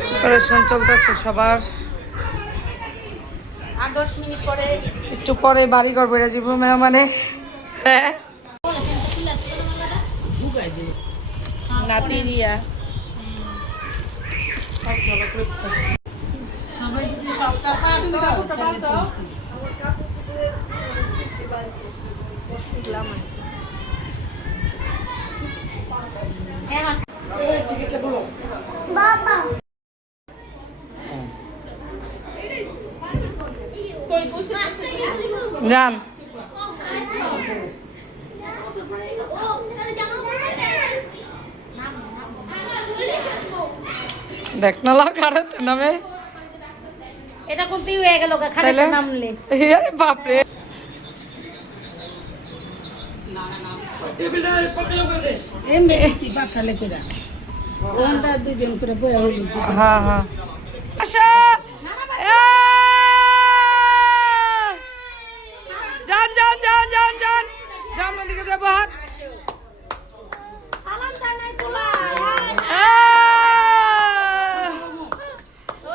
Preparation চলতেছে সবার। আর 10 minute পরে একটু পরে বাড়িঘর বেড়ে যাবো মানে। হ্যাঁ নাতিরিয়া সবাই যদি সবটা পারতো তাহলে তো যান দেখ না লাগাতে নামে এটা কোনতেই হয়ে গেল খাড়াতে নামলে। আরে বাপ রে এমএসি পাতালে কইরা ওনটা দুজন করে বয়া হইল। হ্যাঁ হ্যাঁ আশা যান যান যান যান যান যান ওদিকে যাবো হাট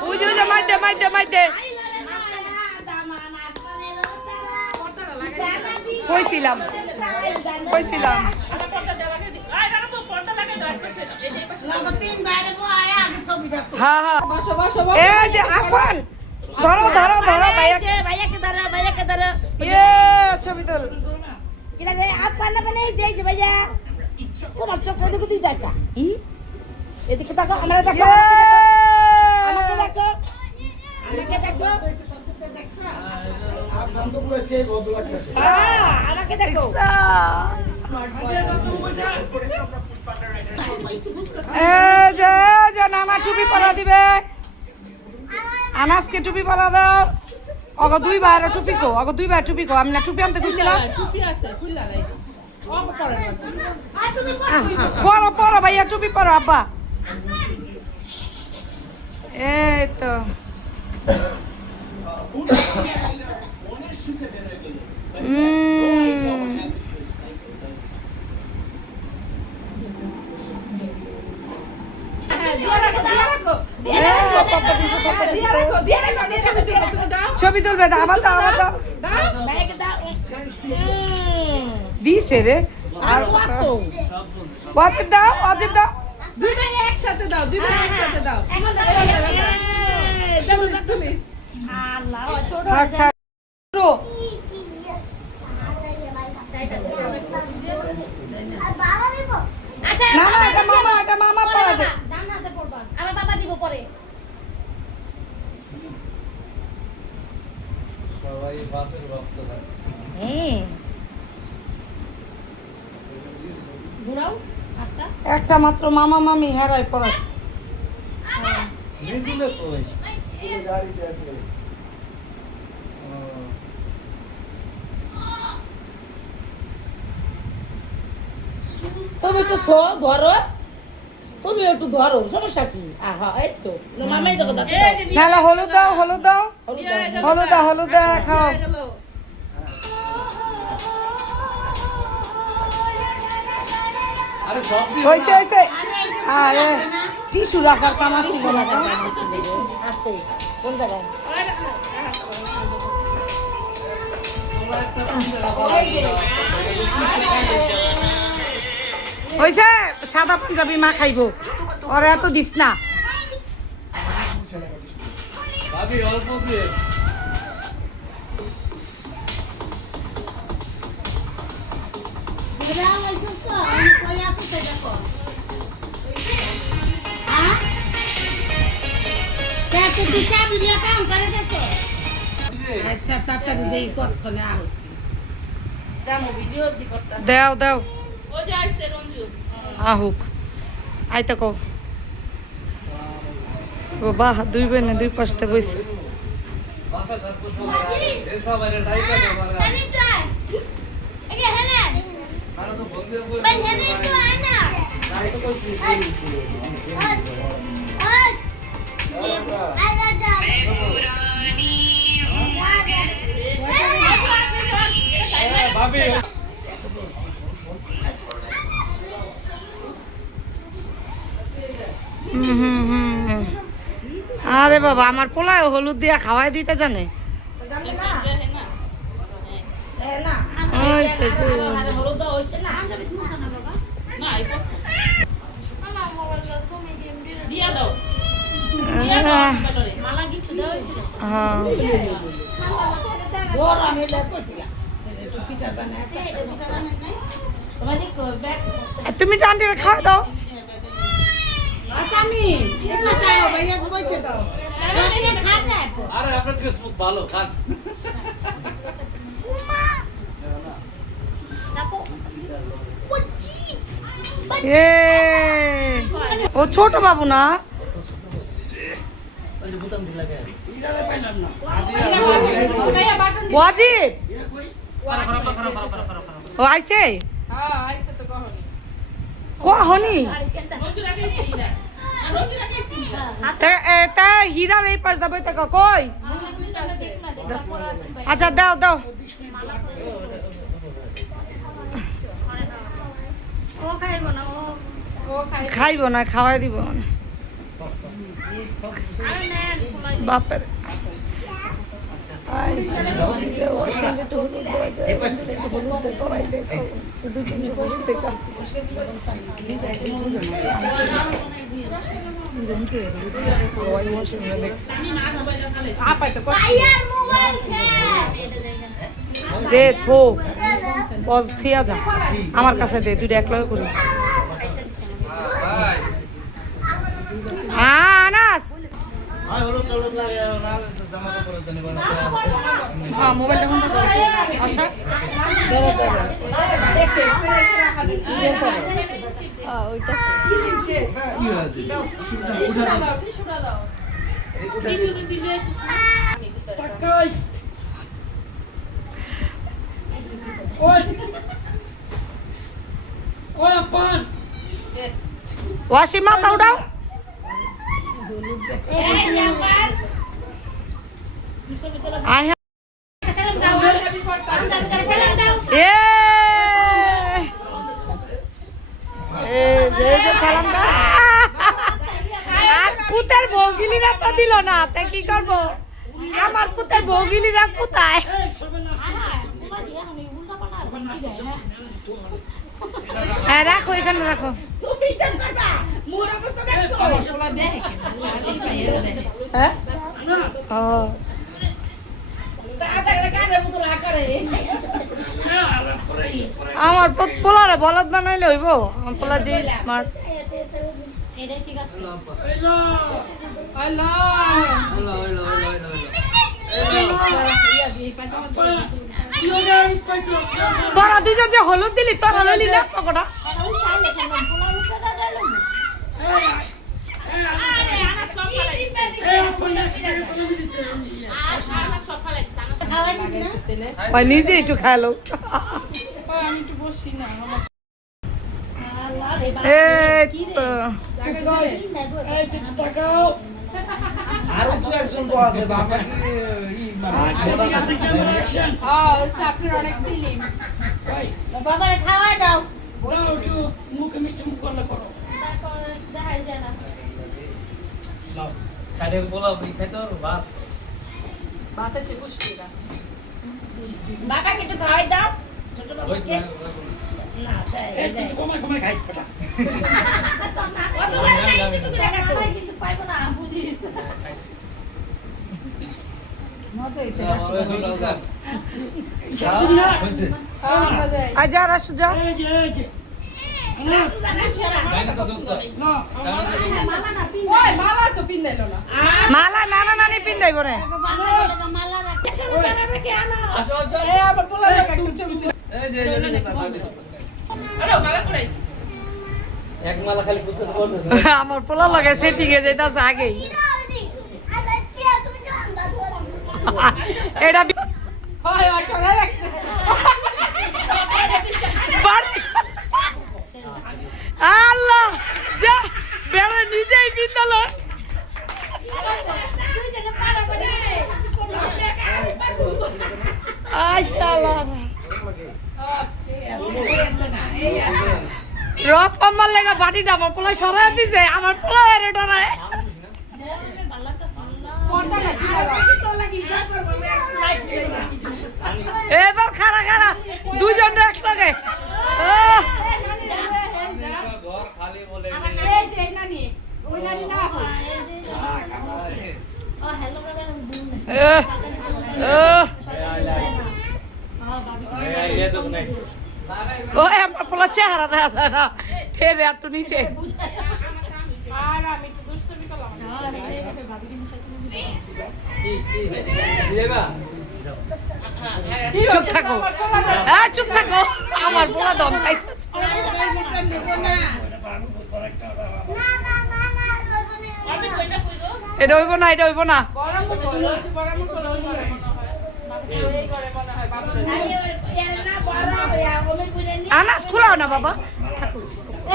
উজে মাইতে মাইতে মাইতে কইছিলাম কইছিলাম হ্যাঁ হ্যাঁ এই যে আফান ধরো ধরো ধরো ভাইয়াকে ধরো ভাইয়াকে ধরো ইয়ে ছবি তোল কিরা রে আফান না মানে এই যে ভাইয়া তোমার চোখটা দেখো তুই যাইটা এদিকে দেখো আমরা দেখো আমাকে দেখো আমাকে দেখো আমাকে দেখো নানা টুপি পরা দিবে আনাজকে টুপি পরা দাও অগ দুই বার টুপি কো অগ দুই বার টুপি কো আমি না টুপি আনতে গেছিলাম পরো পরো ভাইয়া টুপি পরো আব্বা এই তো ছবি তুলবে আবার দাও আবার দাও দিছে রে আর ওয়াজিব দাও ওয়াজিব দাও দুই ভাই একসাথে দাও দুই ভাই একসাথে দাও আল্লাহ ছোট থাক থাক আচ্ছা না না এটা মামা পড়া দে দাম হাতে পড়বা আমার বাবা দিব পরে সবাই বাপের ভক্ত থাকে ঘুরাও হাতটা একটা মাত্র মামা মামি হেরাই পড়া মিডলে কই গাড়িতে আছে তুমি একটু ধরো তুমি একটু ধরো সমস্যা কি আহা এই তো মামাই দেখো দেখো নালা হলুদ দাও হলুদ দাও হলুদ দাও হলুদ দাও খাও আরে সব দিয়ে হইছে হইছে আরে টিস্যু রাখার কাম আছে বলা আছে কোন জায়গায় হইছে সাদা পাঞ্জাবি মা খাইবো ওরে এত দিস না ভাবি অল্প দিয়ে আচ্ছা তাড়াতাড়ি দেই কতক্ষণে আসছি দেও দেও আহুক আইতা কো বাবা দুই বোনে দুই পাশে বইছে বাপে তারপর সবাই এর সবাই ডাইকা দেওয়া সারা তো বন্ধ করে ডাইকা করছি ভাবি হুম। আরে বাবা আমার পোলায় হলুদ দিয়া খাওয়াই দিতে জানে জানো না না ওই সে তো। হলুদ দেওয়া হয়েছে না হ্যাঁ। বড় আমি কইছিলাম একটু পিঠা বানায় তুমি টান্ডিরে খাওয়া দাও আচ্ছা আমি একটু চাও ভাইয়া কইতে দাও আরে আপনার কিসমত ভালো খান এ ও ছোট বাবু না ওয়াজিব ও আইছে কহনি তা হীরার এই পাশ যাবে তো কই আচ্ছা দাও দাও খাইব না খাওয়াই দিব না বাপের দে থো বস থিয়া যা আমার কাছে দে দুইটা এক লগে করি আনাস হ্যাঁ মোবাইলটা ফোন ধরো আশা ওইটা ওয়াসিম মাথা উঠাও আয় সালাম আর পুতের বৌগিলিরা তো দিল না তাই কি করবো আমার পুতের বৌগিলিরা কোথায় হ্যাঁ রাখো এখানে রাখো হ্যাঁ ও আমার পোলারে বলদ বানাইলে হইব আমার পোলা যে স্মার্ট তোরা দুজন যে হলুদ দিলি তোর হলুদ না কটা নিজে একটু খালো আরো তো একজন তো আছে বাবা কি আচ্ছা ঠিক আছে ক্যামেরা অ্যাকশন আপনার অনেক সিলি বাবারে খাওয়াই দাও দাও একটু মুখে মিষ্টি মুখ করলে করো নাও খাইতে বলা খাইতে পারো বাস ভাত আছে পুষ্টিটা বাবাকে একটু খাওয়াই দাও ছোট ওই বাবাকে না এই একটু কমায় কমায় খাই বেটা অত বড় নাই একটু করে কাটো কিন্তু পাইবো না বুঝিস মজা হইছে ইশারা দিবি না আজ আর আসু যাও এই যে আনাস জানি তো দুধ না ওই মালা তো পিন্দাইলো না মালা নানা নানি পিন্দাইব রে আসো আসো এই আমার পোলা লাগা একটু ছবি তুলে এই যে আরে মালা করাই এক মালা খালি ফুটতেছে বলতে আমার পোলা লাগে সেটিং এ যাইতাছে আগেই এটা হয় ওই সঙ্গে রাখছে আল্লাহ যা বেড়ে নিজেই বিদ্যাল রপ আমার লেগে মাটিটা আমার পোলায় সরাই দিছে আমার পোলায় আরে ডরায় এবার খারা খারা দুজন একসাথে ঘর খালি বলে ও আমার পোলা চেহারা দেখা যায় না ঠেলে একটু নিচে চুপ থাকো হ্যাঁ চুপ থাকো আমার পোলা দম খাইতেছে এটা হইব না এটা হইব না আনাস খোলাও না বাবা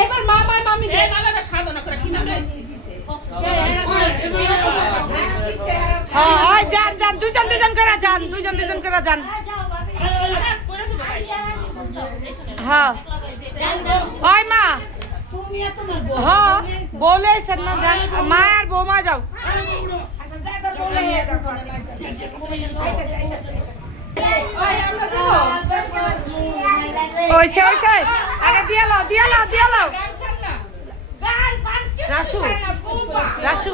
এবার মামা মামি দে সাধনা করে কিনা লইছি হ্যাঁ যান যান দুজন করে যান দুজন করে যান হ্যাঁ ওই মা তুমি এত না বল হ্যাঁ বলে আইছেন না যান মা আর বৌমা যাও ওইসে ওইসে আগে দিয়ে লাও রাসু রাসু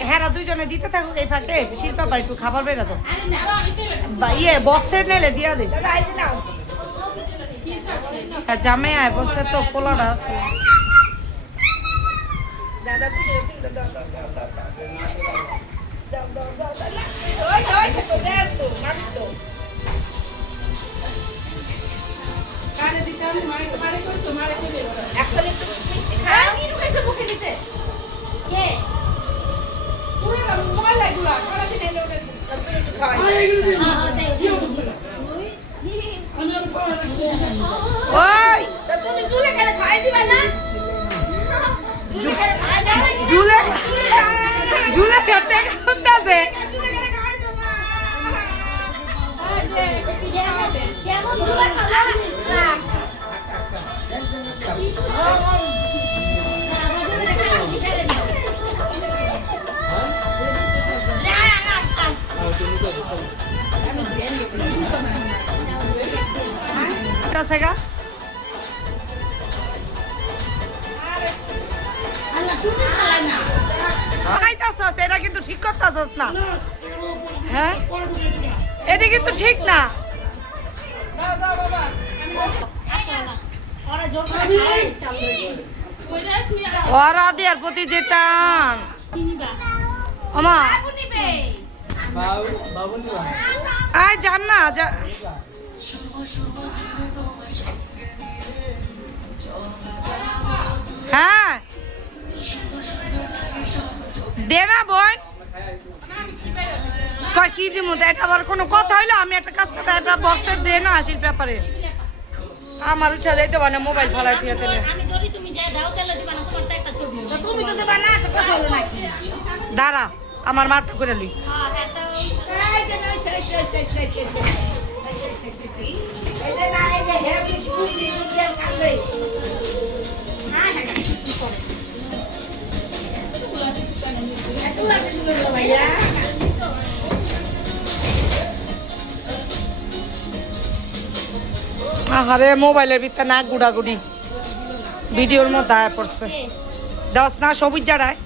হ্যাঁ দুইজনে দিতে থাকুক এই ফাঁকে শিল্পা বাড়ি একটু খাবার বেরা তো ইয়ে বক্সে নেলে দিয়া দে হ্যাঁ জামে আয় বসে তো পোলাটা আছে এখন একটু মিষ্টি খাও আমি রুখাইছে মুখে দিতে কে পুরো মোবাইল লাগলো সারা দিন এনে ওটা একটু খাওয়াই হ্যাঁ দেই ওই তা তুমি জুলে করে খাই দিবা না জুলে করে খাই দাও ঝুলে ফেটে করতেছে জুলে করে খাই দেবা কেমন জুলে খালা সেগা খাইতাছস এটা কিন্তু ঠিক করতাছস না হ্যাঁ এটা কিন্তু ঠিক না ওরা দেওয়ার প্রতি যে টান আমা আয় যান না যা হ্যাঁ দে না বোন কয় কি দিমু এটা আবার কোনো কথা হইলো আমি একটা কাজ করতে একটা বক্সের দে না আসিল ব্যাপারে আমার উঠা যাইতে মানে মোবাইল ফেলাই থুয়ে তেলে আমি যদি তুমি যাই দাও তাহলে দিবা না তোমার তো একটা ছবি তুমি তো দেবা না তো কথা হলো নাকি দাঁড়া আমার মার করে লই হ্যাঁ হ্যাঁ এই যে না চল চল চল চল চল এই যে না এই যে হেয়ার পিস কুই দিয়ে কাটলে হ্যাঁ হ্যাঁ কি করে তুলা পিস করে ভাইয়া আরে মোবাইলের ভিতরে না গুড়াগুড়ি ভিডিওর মধ্যে আয়া পড়ছে দশ না সবুজ জাড়ায়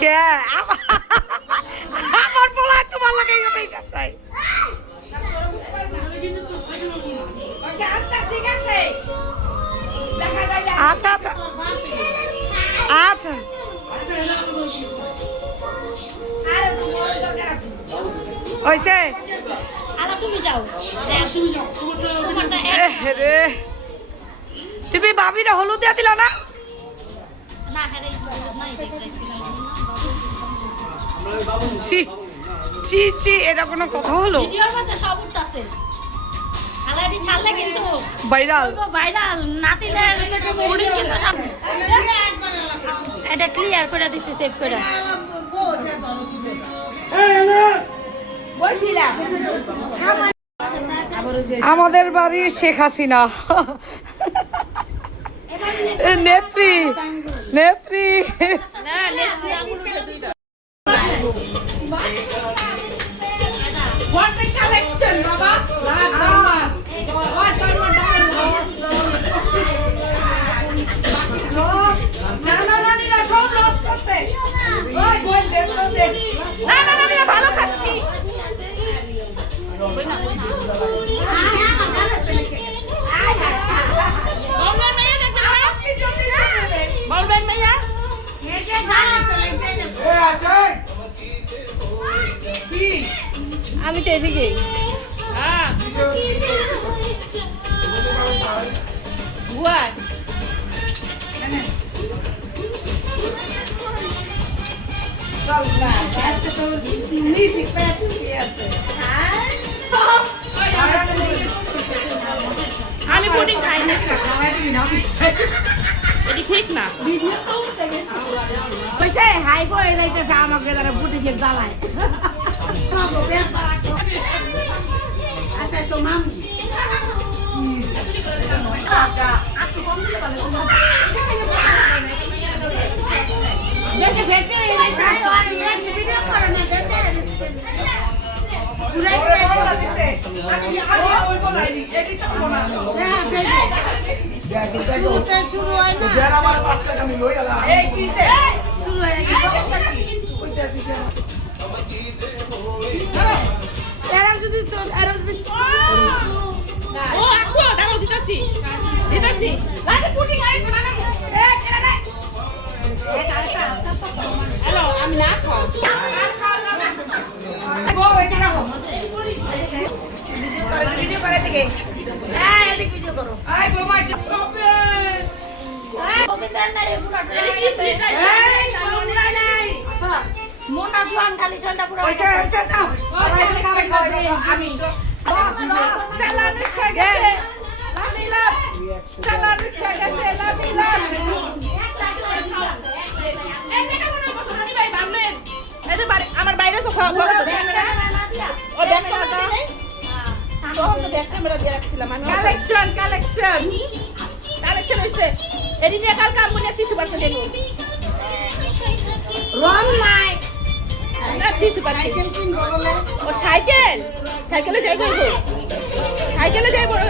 কে আমার বলা তোমার লাগে এই আচ্ছা ঠিক আছে দেখা যাবে আচ্ছা আচ্ছা আচ্ছা আরে মোর দরকার আছে হইছে আলা তুমি যাও তুমি যাও তোমারটা রে তুমি ভাবিরা হলুদ দিয়া দিলা না না হ্যাঁ নাই দেখতেছিলাম চি চি চি এটা কোনো কথা হলো ভিডিওর মধ্যে সব উঠতাছে আলাদি ছাড়লে কিন্তু ভাইরাল ভাইরাল নাতিদের মুড়ি কিন্তু সব এটা ক্লিয়ার করে দিছি সেভ করে বসিলাম আমাদের বাড়ির শেখ হাসিনা নেত্রী নেত্রী What a collection, Baba! ভালো খাচ্ছি বলবেন ভাইয়া আমি তো এদিকে What? আমি পুডিং খাই না এটি ঠিক না কইছে হাই কই লাইতেছে আমাকে তারা পুডিং এর জ্বালায় আচ্ছা তো মামি দেশে ফেটে ভিডিও করে না দেখে শুরুতে শুরু হয় না শুরু হয়ে গেছে এরম যদি ও আসো দাঁড়াও দিতাছি লাগে পুডিং আই বানানো কেন রে হ্যালো আমি না খাও গো এটা রাখো ভিডিও করে দিকে হ্যাঁ এদিকে ভিডিও করো আই বোমা কপে মোটা জোয়ান খালি সন্ধ্যা পুরো আমি চালানো গেছে লামিলাম চালানো গেছে লামিলাম আমার বাইরে তো খাওয়া খাওয়া ও ব্যাক ক্যামেরা দিয়ে রাখছিলাম আমি কালেকশন হইছে এডি নিয়ে কালকে আমি নিয়ে শিশু বাচ্চা দেব রং নাই না শিশু বাচ্চা সাইকেল কিনবো বলে ও সাইকেলে যাই করব সাইকেলে যাই বড়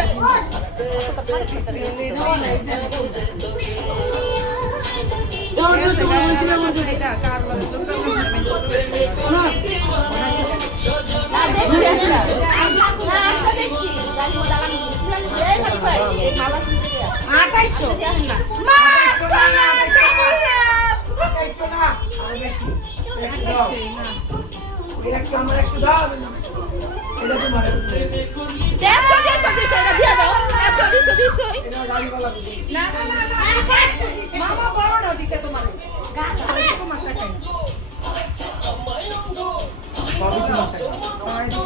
মামা বড় দিছে তোমার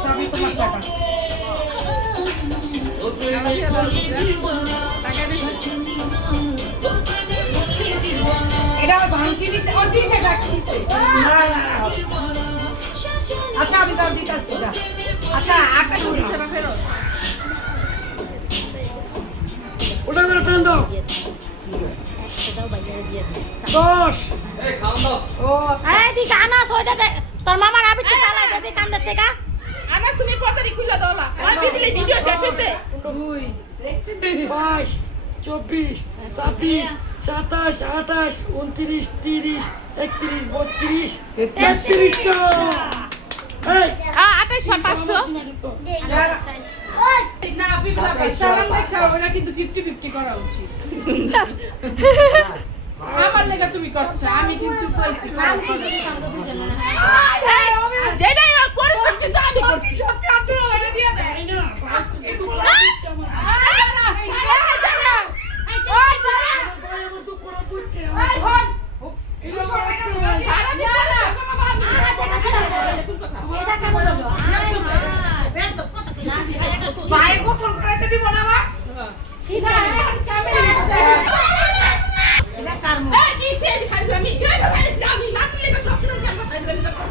সবই তোমার টাকা এটা ভাঙতি দিছে ও দিছে ডাকি দিছে আচ্ছা আমি তোর দিতাছি যা আচ্ছা আটা দিছে না ফেরো ওটা করে টান দাও 10 এই খাওন দাও ও এই দিকে আনাস ওইটা দে তোর মামার আবিতে চালাই দে কান্দে থেকে আনাস তুমি পর্দারি খুলে দাওলা আর ভিডিও শেষ হইছে 2 22 24 26 27 28 29 30 31 32 33 এই 28 500 না পিপলা চালান দেখা ওরা কিন্তু 50-50 করা উচিত আমার লেগে তুমি করছো আমি কিন্তু কইছি যেটাই হোক পরিশ্রম কিন্তু আমি করছি সত্যি আদর ওরে দিয়ে দে না আমার তো পুরো বুঝছে ভাই গোসল করাইতে দিব না বা এটা কার মু এই কি সে খাই আমি না তুই লেগে সব করে জানবা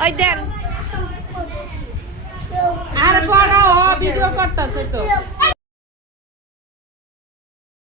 ওই দেন আর পড়াও ভিডিও করতেছে তো